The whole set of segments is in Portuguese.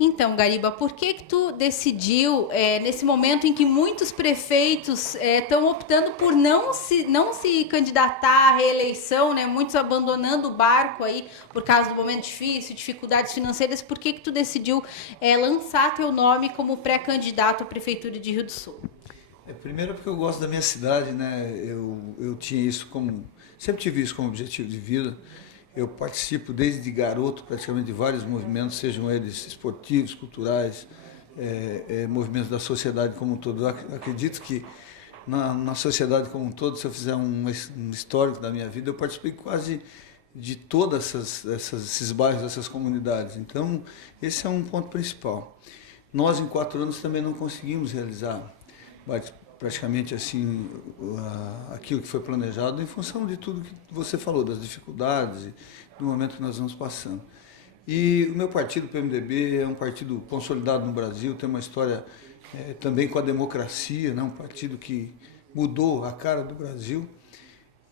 Então, Gariba, por que que tu decidiu, nesse momento em que muitos prefeitos estão optando por não se candidatar à reeleição, né? Muitos abandonando o barco aí por causa do momento difícil, dificuldades financeiras, por que que tu decidiu lançar teu nome como pré-candidato à Prefeitura de Rio do Sul? Primeiro porque eu gosto da minha cidade, né? Eu tinha isso como, sempre tive isso como objetivo de vida. Eu participo desde garoto praticamente de vários movimentos, sejam eles esportivos, culturais, movimentos da sociedade como um todo. Eu acredito que na sociedade como um todo, se eu fizer um histórico da minha vida, eu participei quase de todas esses bairros, essas comunidades. Então, esse é um ponto principal. Nós, em 4 anos, também não conseguimos realizar praticamente assim aquilo que foi planejado em função de tudo que você falou, das dificuldades e do momento que nós vamos passando. E o meu partido, o PMDB, é um partido consolidado no Brasil, tem uma história também com a democracia, né? Um partido que mudou a cara do Brasil.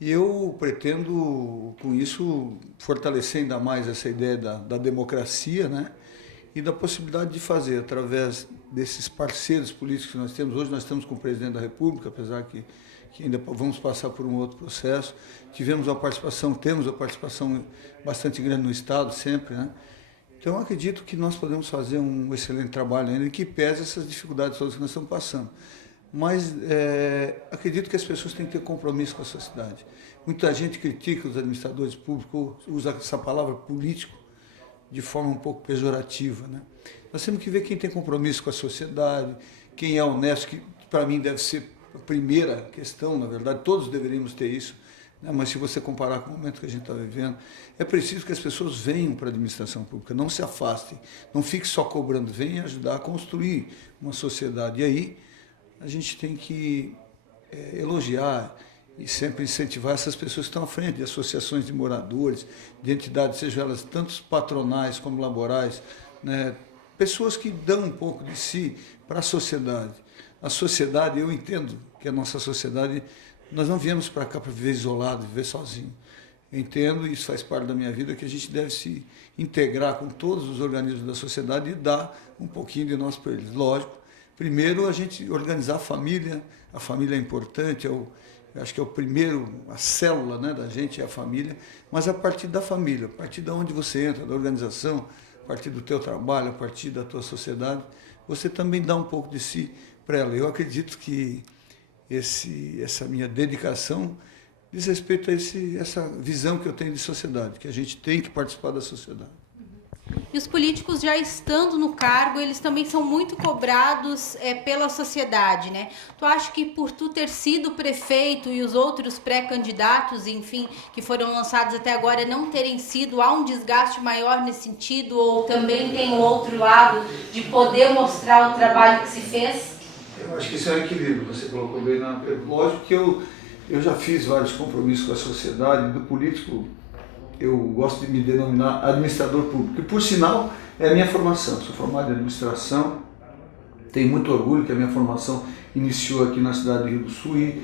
E eu pretendo, com isso, fortalecer ainda mais essa ideia da democracia, né? E da possibilidade de fazer, através desses parceiros políticos que nós temos. Hoje nós estamos com o presidente da República, apesar que ainda vamos passar por um outro processo. Temos uma participação bastante grande no Estado, sempre, né? Então, acredito que nós podemos fazer um excelente trabalho ainda, que pese essas dificuldades todas que nós estamos passando. Mas acredito que as pessoas têm que ter compromisso com a sociedade. Muita gente critica os administradores públicos, usa essa palavra político de forma um pouco pejorativa, né? Nós temos que ver quem tem compromisso com a sociedade, quem é honesto, que para mim deve ser a primeira questão, na verdade, todos deveríamos ter isso, né? Mas se você comparar com o momento que a gente está vivendo, é preciso que as pessoas venham para a administração pública, não se afastem, não fiquem só cobrando, venham ajudar a construir uma sociedade. E aí a gente tem que elogiar e sempre incentivar essas pessoas que estão à frente, de associações de moradores, de entidades, sejam elas tanto patronais como laborais, né? Pessoas que dão um pouco de si para a sociedade. A sociedade, eu entendo que a nossa sociedade, nós não viemos para cá para viver isolado, viver sozinho. Eu entendo, e isso faz parte da minha vida, que a gente deve se integrar com todos os organismos da sociedade e dar um pouquinho de nós para eles. Lógico, primeiro a gente organizar a família é importante, eu acho que é o primeiro, a célula, né, da gente é a família, mas a partir da família, a partir de onde você entra, da organização, a partir do teu trabalho, a partir da tua sociedade, você também dá um pouco de si para ela. Eu acredito que essa minha dedicação diz respeito a essa visão que eu tenho de sociedade, que a gente tem que participar da sociedade. E os políticos, já estando no cargo, eles também são muito cobrados pela sociedade, né? Tu acha que por tu ter sido prefeito e os outros pré-candidatos, enfim, que foram lançados até agora, não terem sido, há um desgaste maior nesse sentido? Ou também tem o outro lado de poder mostrar o trabalho que se fez? Eu acho que isso é um equilíbrio, você colocou bem na pergunta. Lógico que eu já fiz vários compromissos com a sociedade, do político. Eu gosto de me denominar administrador público, que por sinal é a minha formação. Sou formado em administração, tenho muito orgulho que a minha formação iniciou aqui na cidade de Rio do Sul e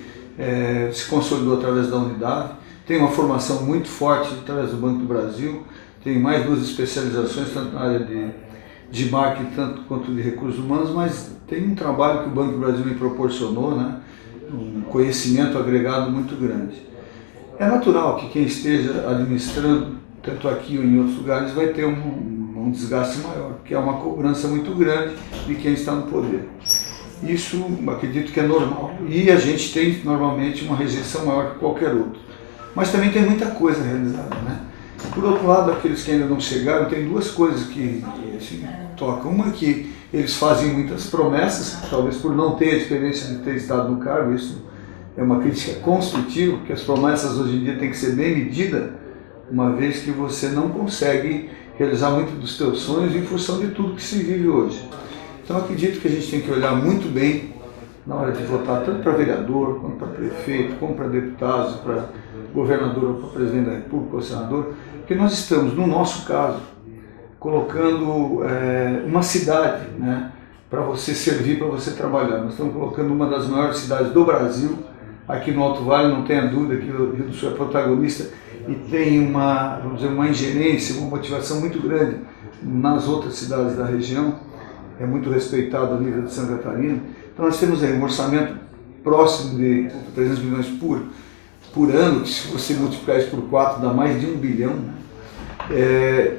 se consolidou através da Unidade. Tenho uma formação muito forte através do Banco do Brasil, tenho mais 2 especializações, tanto na área de marketing tanto quanto de recursos humanos, mas tem um trabalho que o Banco do Brasil me proporcionou, né? Um conhecimento agregado muito grande. É natural que quem esteja administrando, tanto aqui ou em outros lugares, vai ter um desgaste maior, porque é uma cobrança muito grande de quem está no poder. Isso, acredito que é normal. E a gente tem, normalmente, uma rejeição maior que qualquer outro. Mas também tem muita coisa realizada, né? Por outro lado, aqueles que ainda não chegaram, tem 2 coisas que assim, tocam. Uma é que eles fazem muitas promessas, talvez por não ter a experiência de ter estado no cargo, isso é uma crítica construtiva, porque as promessas hoje em dia têm que ser bem medidas, uma vez que você não consegue realizar muito dos teus sonhos em função de tudo que se vive hoje. Então acredito que a gente tem que olhar muito bem na hora de votar, tanto para vereador, quanto para prefeito, como para deputados, para governador, ou para presidente da República, ou senador, porque nós estamos, no nosso caso, colocando uma cidade, né, para você servir, para você trabalhar. Nós estamos colocando uma das maiores cidades do Brasil, aqui no Alto Vale, não tenha dúvida que o Rio do Sul é protagonista e tem uma, vamos dizer, uma ingerência, uma motivação muito grande nas outras cidades da região, é muito respeitado a nível de Santa Catarina. Então nós temos aí um orçamento próximo de 300 milhões por ano, que se você multiplicar isso por 4 dá mais de 1 bilhão.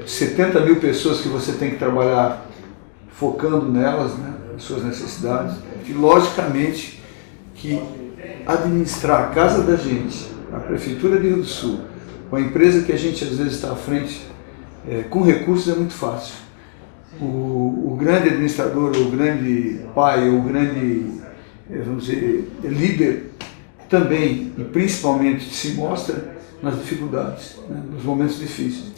70 mil pessoas que você tem que trabalhar focando nelas, né, nas suas necessidades. E logicamente que administrar a casa da gente, a Prefeitura de Rio do Sul, com a empresa que a gente às vezes está à frente, com recursos é muito fácil. O grande administrador, o grande pai, o grande, vamos dizer, líder, também e principalmente se mostra nas dificuldades, né, nos momentos difíceis.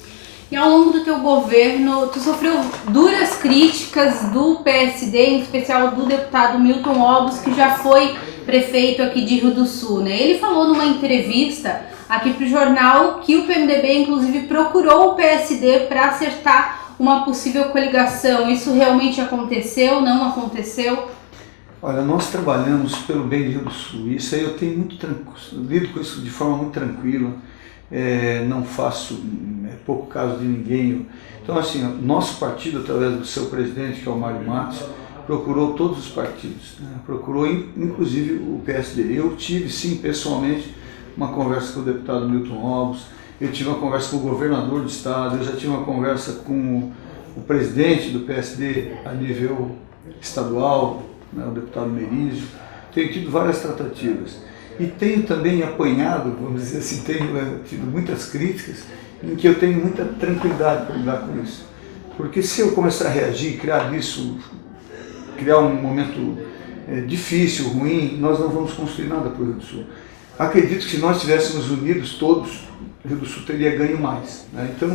E ao longo do teu governo, tu sofreu duras críticas do PSD, em especial do deputado Milton Obos, que já foi prefeito aqui de Rio do Sul, né? Ele falou numa entrevista aqui para o jornal que o PMDB, inclusive, procurou o PSD para acertar uma possível coligação. Isso realmente aconteceu? Não aconteceu? Olha, nós trabalhamos pelo bem de Rio do Sul. Isso aí eu tenho lido com isso de forma muito tranquila. Não faço pouco caso de ninguém. Então, assim, nosso partido, através do seu presidente, que é o Mário Matos, procurou todos os partidos, né? Procurou inclusive o PSD. Eu tive, sim, pessoalmente, uma conversa com o deputado Milton Obos, eu tive uma conversa com o governador do estado, eu já tive uma conversa com o presidente do PSD a nível estadual, né, o deputado Merizio. Tenho tido várias tratativas. E tenho também apanhado, vamos dizer assim, tenho tido muitas críticas, em que eu tenho muita tranquilidade para lidar com isso. Porque se eu começar a reagir, criar um momento difícil, ruim, nós não vamos construir nada para o Rio do Sul. Acredito que se nós estivéssemos unidos todos, o Rio do Sul teria ganho mais, né? Então,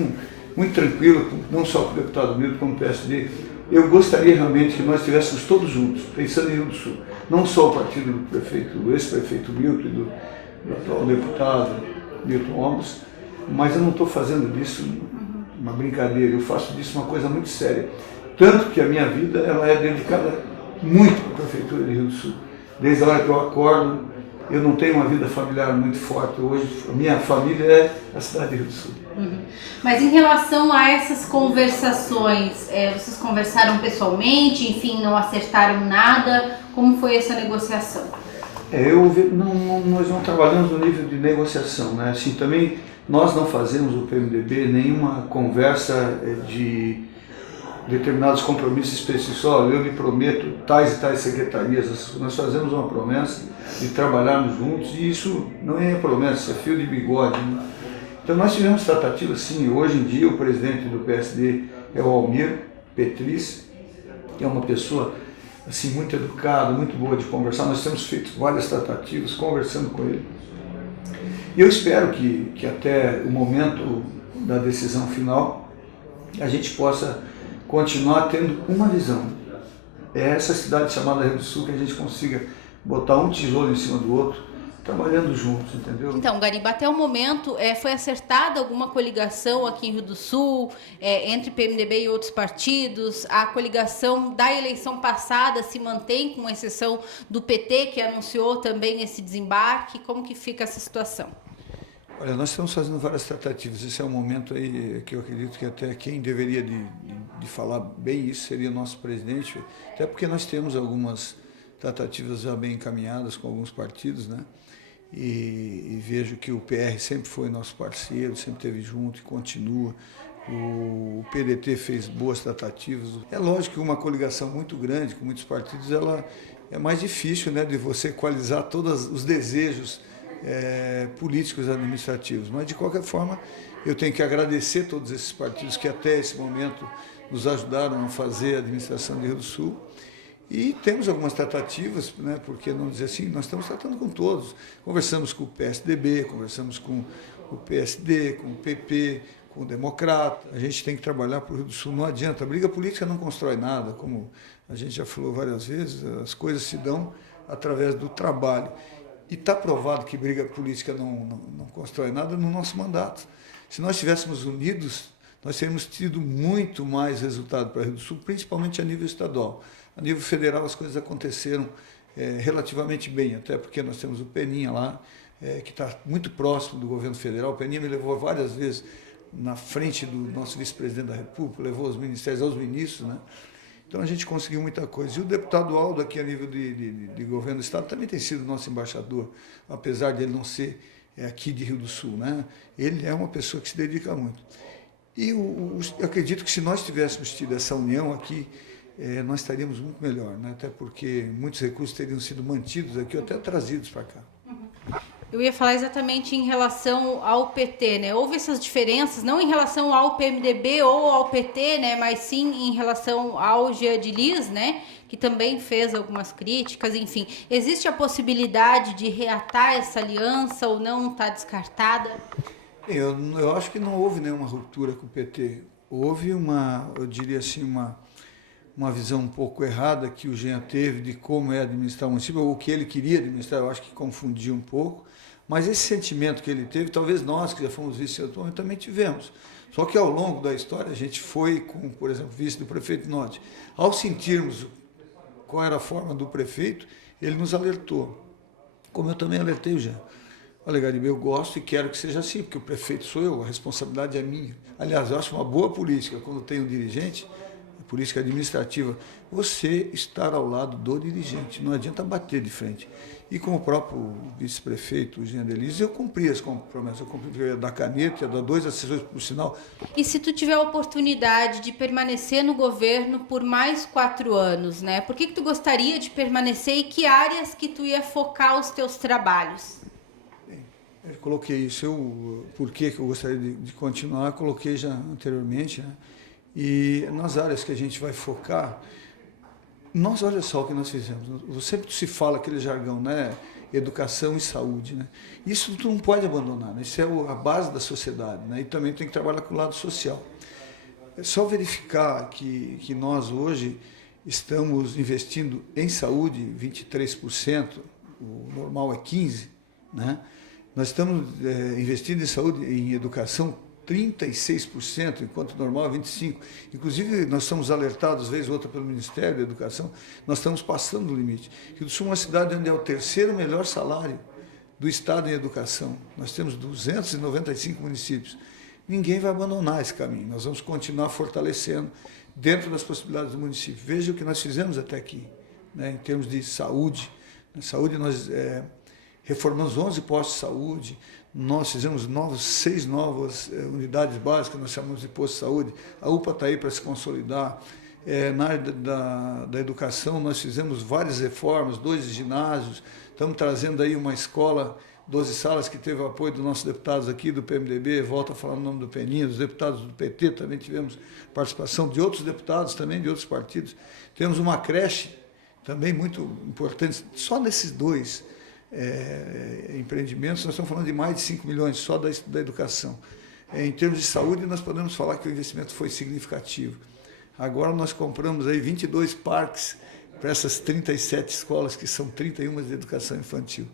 muito tranquilo, não só com o deputado Milton, como o PSD, eu gostaria realmente que nós estivéssemos todos juntos, pensando em Rio do Sul. Não só o partido do ex-prefeito Milton e do atual deputado Milton Obos, mas eu não estou fazendo disso uma brincadeira, eu faço disso uma coisa muito séria. Tanto que a minha vida ela é dedicada muito para a Prefeitura de Rio do Sul. Desde a hora que eu acordo, eu não tenho uma vida familiar muito forte. Hoje, a minha família é a cidade de Rio do Sul. Mas em relação a essas conversações, vocês conversaram pessoalmente, enfim, não acertaram nada? Como foi essa negociação? Nós não trabalhamos no nível de negociação, né? Assim, também nós não fazemos o PMDB nenhuma conversa de determinados compromissos específicos. Olha, eu lhe prometo tais e tais secretarias. Nós fazemos uma promessa de trabalharmos juntos e isso não é promessa, é fio de bigode, né? Então nós tivemos tratativas, sim. Hoje em dia o presidente do PSD é o Almir Petris, que é uma pessoa assim, muito educada, muito boa de conversar. Nós temos feito várias tratativas, conversando com ele. E eu espero que até o momento da decisão final a gente possa continuar tendo uma visão. É essa cidade chamada Rio do Sul que a gente consiga botar um tijolo em cima do outro, trabalhando juntos, entendeu? Então, Gariba, até o momento foi acertada alguma coligação aqui em Rio do Sul, entre PMDB e outros partidos? A coligação da eleição passada se mantém, com exceção do PT, que anunciou também esse desembarque? Como que fica essa situação? Olha, nós estamos fazendo várias tratativas. Esse é um momento aí que eu acredito que até quem deveria de falar bem isso seria o nosso presidente, até porque nós temos algumas tratativas já bem encaminhadas com alguns partidos, né? E vejo que o PR sempre foi nosso parceiro, sempre esteve junto e continua. O PDT fez boas tratativas. É lógico que uma coligação muito grande, com muitos partidos, ela é mais difícil, né, de você equalizar todos os desejos políticos e administrativos. Mas, de qualquer forma, eu tenho que agradecer todos esses partidos que até esse momento nos ajudaram a fazer a administração de Rio do Sul. E temos algumas tratativas, né, por que não dizer assim, nós estamos tratando com todos. Conversamos com o PSDB, conversamos com o PSD, com o PP, com o Democrata. A gente tem que trabalhar para o Rio do Sul, não adianta. A briga política não constrói nada, como a gente já falou várias vezes, as coisas se dão através do trabalho. E está provado que briga política não constrói nada no nosso mandato. Se nós estivéssemos unidos, nós teríamos tido muito mais resultado para o Rio do Sul, principalmente a nível estadual. A nível federal as coisas aconteceram relativamente bem, até porque nós temos o Peninha lá, que está muito próximo do governo federal. O Peninha me levou várias vezes na frente do nosso vice-presidente da República, levou os ministérios aos ministros, né? Então a gente conseguiu muita coisa. E o deputado Aldo, aqui a nível de governo do Estado, também tem sido nosso embaixador, apesar de ele não ser aqui de Rio do Sul, né? Ele é uma pessoa que se dedica muito. E eu acredito que se nós tivéssemos tido essa união aqui, nós estaríamos muito melhor, né? Até porque muitos recursos teriam sido mantidos aqui ou até trazidos para cá. Eu ia falar exatamente em relação ao PT, né? Houve essas diferenças, não em relação ao PMDB ou ao PT, né? Mas sim em relação ao Jean de Lis, né? Que também fez algumas críticas, enfim. Existe a possibilidade de reatar essa aliança ou não está descartada? Eu acho que não houve nenhuma ruptura com o PT. Houve eu diria assim, uma visão um pouco errada que o Jean teve de como é administrar o município, ou o que ele queria administrar, eu acho que confundiu um pouco. Mas esse sentimento que ele teve, talvez nós, que já fomos vice também tivemos. Só que ao longo da história, a gente foi com, por exemplo, vice do prefeito Norte. Ao sentirmos qual era a forma do prefeito, ele nos alertou. Como eu também alertei o Jean. Olha, Garibe, eu gosto e quero que seja assim, porque o prefeito sou eu, a responsabilidade é minha. Aliás, eu acho uma boa política, quando tem um dirigente, política administrativa, você estar ao lado do dirigente, não adianta bater de frente. E como o próprio vice-prefeito, Jean de Lis, eu cumpri as promessas, eu cumpri a da caneta, a dar 2 assessores por sinal. E se tu tiver a oportunidade de permanecer no governo por mais 4 anos, né? Por que tu gostaria de permanecer e que áreas que tu ia focar os teus trabalhos? Eu coloquei isso, por que eu gostaria de continuar, coloquei já anteriormente, né? E nas áreas que a gente vai focar, olha só o que nós fizemos. Sempre se fala aquele jargão, né? Educação e saúde, né? Isso tu não pode abandonar, né? Isso é a base da sociedade, né? E também tem que trabalhar com o lado social. É só verificar que nós hoje estamos investindo em saúde 23%, o normal é 15%, né? Nós estamos investindo em saúde e em educação 36%, enquanto o normal é 25%. Inclusive, nós somos alertados, vez ou outra, pelo Ministério da Educação, nós estamos passando do limite. Rio do Sul é uma cidade onde é o 3º melhor salário do Estado em educação. Nós temos 295 municípios. Ninguém vai abandonar esse caminho. Nós vamos continuar fortalecendo dentro das possibilidades do município. Veja o que nós fizemos até aqui, né, em termos de saúde. Na saúde, nós reformamos 11 postos de saúde, nós fizemos 6 novas unidades básicas, nós chamamos de posto de saúde. A UPA está aí para se consolidar. Na área da educação, nós fizemos várias reformas, 2 ginásios, estamos trazendo aí uma escola, 12 salas, que teve o apoio dos nossos deputados aqui do PMDB, volto a falar no nome do Peninha, dos deputados do PT, também tivemos participação de outros deputados, também de outros partidos. Temos uma creche, também muito importante, só nesses 2 empreendimentos, nós estamos falando de mais de 5 milhões só da educação. Em termos de saúde, nós podemos falar que o investimento foi significativo. Agora nós compramos aí 22 parques para essas 37 escolas, que são 31 de educação infantil.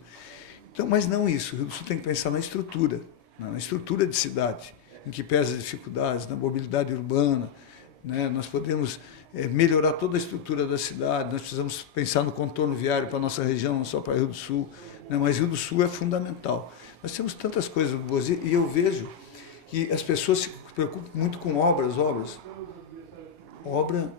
Então, mas não isso, o Rio do Sul tem que pensar na estrutura de cidade, em que pesa as dificuldades, na mobilidade urbana, né? Nós podemos melhorar toda a estrutura da cidade, nós precisamos pensar no contorno viário para a nossa região, não só para Rio do Sul, né? Mas Rio do Sul é fundamental. Nós temos tantas coisas no Bozi, e eu vejo que as pessoas se preocupam muito com obra,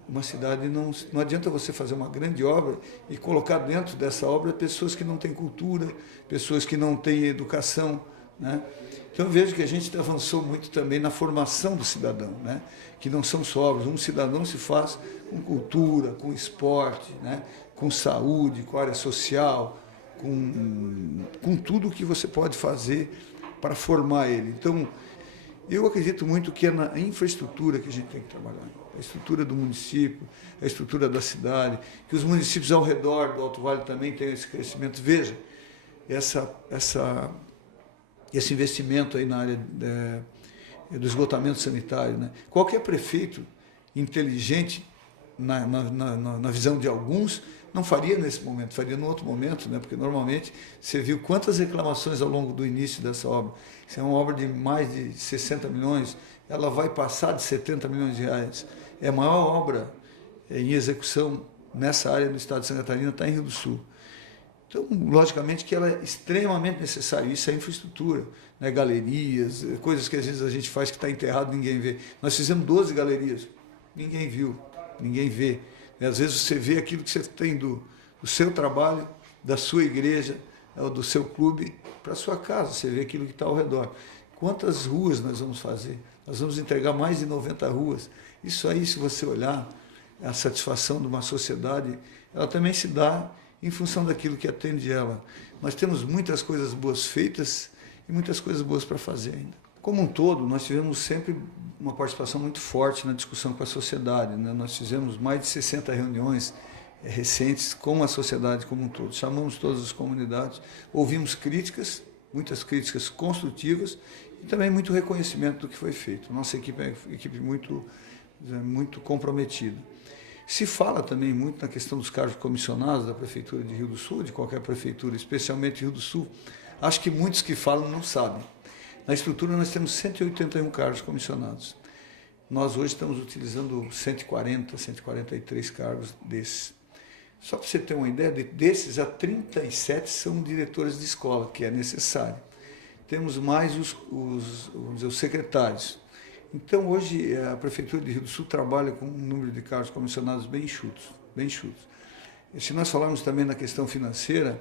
uma cidade, não adianta você fazer uma grande obra e colocar dentro dessa obra pessoas que não têm cultura, pessoas que não têm educação, né? Então eu vejo que a gente avançou muito também na formação do cidadão, né? Que não são só obras, um cidadão se faz com cultura, com esporte, né? Com saúde, com área social, com tudo que você pode fazer para formar ele. Então, eu acredito muito que é na infraestrutura que a gente tem que trabalhar. A estrutura do município, a estrutura da cidade, que os municípios ao redor do Alto Vale também tenham esse crescimento. Veja, esse investimento aí na área do esgotamento sanitário, né? Qualquer prefeito inteligente, na visão de alguns, não faria nesse momento, faria no outro momento, né? Porque normalmente você viu quantas reclamações ao longo do início dessa obra. Isso é uma obra de mais de 60 milhões, ela vai passar de 70 milhões de reais. É a maior obra em execução nessa área do estado de Santa Catarina, está em Rio do Sul. Então, logicamente que ela é extremamente necessária, isso é infraestrutura, né? Galerias, coisas que às vezes a gente faz que está enterrado, ninguém vê. Nós fizemos 12 galerias, ninguém viu, ninguém vê. Às vezes você vê aquilo que você tem do seu trabalho, da sua igreja, do seu clube, para a sua casa, você vê aquilo que está ao redor. Quantas ruas nós vamos fazer? Nós vamos entregar mais de 90 ruas. Isso aí, se você olhar, a satisfação de uma sociedade, ela também se dá em função daquilo que atende ela. Nós temos muitas coisas boas feitas e muitas coisas boas para fazer ainda. Como um todo, nós tivemos sempre uma participação muito forte na discussão com a sociedade, né? Nós fizemos mais de 60 reuniões recentes com a sociedade como um todo. Chamamos todas as comunidades, ouvimos críticas, muitas críticas construtivas e também muito reconhecimento do que foi feito. Nossa equipe é uma equipe muito comprometida. Se fala também muito na questão dos cargos comissionados da Prefeitura de Rio do Sul, de qualquer prefeitura, especialmente Rio do Sul. Acho que muitos que falam não sabem. Na estrutura nós temos 181 cargos comissionados. Nós hoje estamos utilizando 140, 143 cargos desses. Só para você ter uma ideia, desses, 37 são diretores de escola, que é necessário. Temos mais os secretários. Então, hoje, a Prefeitura de Rio do Sul trabalha com um número de cargos comissionados bem enxutos, bem enxutos. E se nós falarmos também na questão financeira,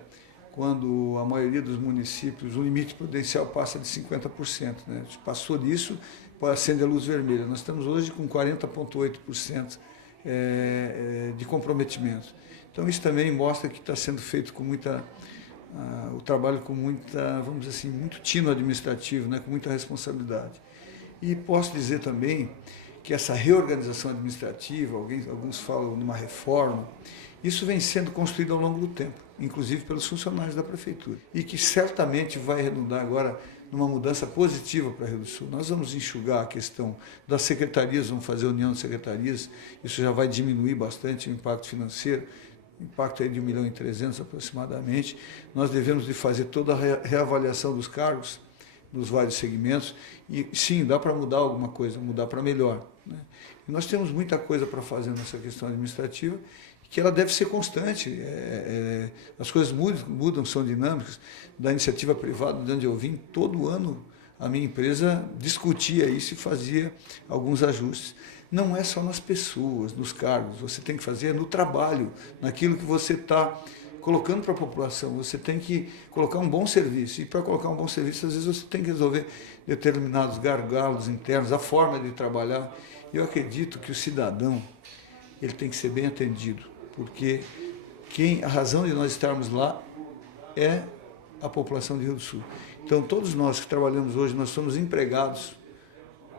quando a maioria dos municípios, o limite prudencial passa de 50%, né? Passou disso, acende a luz vermelha. Nós estamos hoje com 40,8% de comprometimento. Então, isso também mostra que está sendo feito com o trabalho com muita, vamos dizer assim, muito tino administrativo, né? Com muita responsabilidade. E posso dizer também que essa reorganização administrativa, alguns falam numa reforma, isso vem sendo construído ao longo do tempo, inclusive pelos funcionários da Prefeitura, e que certamente vai redundar agora numa mudança positiva para Rio do Sul. Nós vamos enxugar a questão das secretarias, vamos fazer união de secretarias, isso já vai diminuir bastante o impacto financeiro, impacto aí de 1,3 milhão aproximadamente. Nós devemos de fazer toda a reavaliação dos cargos, nos vários segmentos, e sim, dá para mudar alguma coisa, mudar para melhor, né? E nós temos muita coisa para fazer nessa questão administrativa, que ela deve ser constante. As coisas mudam, são dinâmicas. Da iniciativa privada, de onde eu vim, todo ano a minha empresa discutia isso e fazia alguns ajustes. Não é só nas pessoas, nos cargos, você tem que fazer no trabalho, naquilo que você está colocando para a população. Você tem que colocar um bom serviço, e para colocar um bom serviço, às vezes você tem que resolver determinados gargalos internos, a forma de trabalhar. Eu acredito que o cidadão ele tem que ser bem atendido, porque a razão de nós estarmos lá é a população de Rio do Sul. Então, todos nós que trabalhamos hoje, nós somos empregados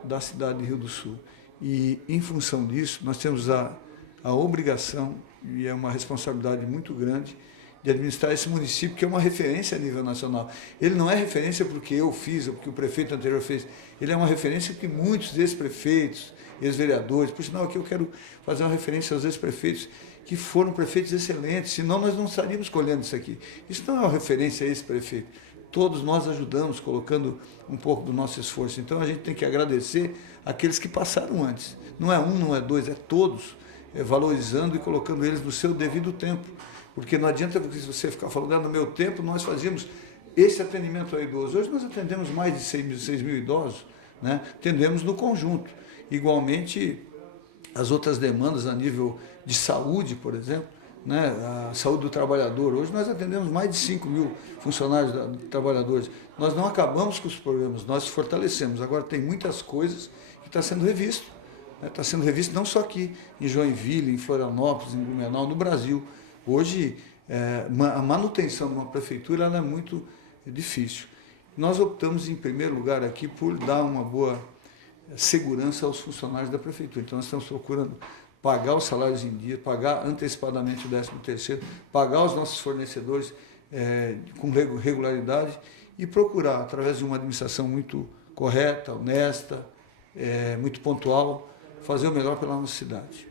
da cidade de Rio do Sul. E, em função disso, nós temos a obrigação, e é uma responsabilidade muito grande, de administrar esse município, que é uma referência a nível nacional. Ele não é referência porque eu fiz ou porque o prefeito anterior fez, ele é uma referência que muitos ex-prefeitos, ex-vereadores, por sinal aqui eu quero fazer uma referência aos ex-prefeitos, que foram prefeitos excelentes, senão nós não estaríamos colhendo isso aqui. Isso não é uma referência a ex-prefeito. Todos nós ajudamos, colocando um pouco do nosso esforço. Então a gente tem que agradecer aqueles que passaram antes. Não é um, não é dois, é todos, valorizando e colocando eles no seu devido tempo. Porque não adianta você ficar falando, no meu tempo nós fazíamos esse atendimento ao idoso. Hoje nós atendemos mais de 6 mil idosos, né? Atendemos no conjunto. Igualmente, as outras demandas a nível de saúde, por exemplo, né? A saúde do trabalhador. Hoje nós atendemos mais de 5 mil funcionários trabalhadores. Nós não acabamos com os problemas, nós fortalecemos. Agora tem muitas coisas que estão sendo revisto. Está sendo revisto não só aqui, em Joinville, em Florianópolis, em Blumenau, no Brasil. Hoje, a manutenção de uma prefeitura ela é muito difícil. Nós optamos, em primeiro lugar, aqui por dar uma boa segurança aos funcionários da prefeitura. Então, nós estamos procurando pagar os salários em dia, pagar antecipadamente o 13º, pagar os nossos fornecedores com regularidade e procurar, através de uma administração muito correta, honesta, muito pontual, fazer o melhor pela nossa cidade.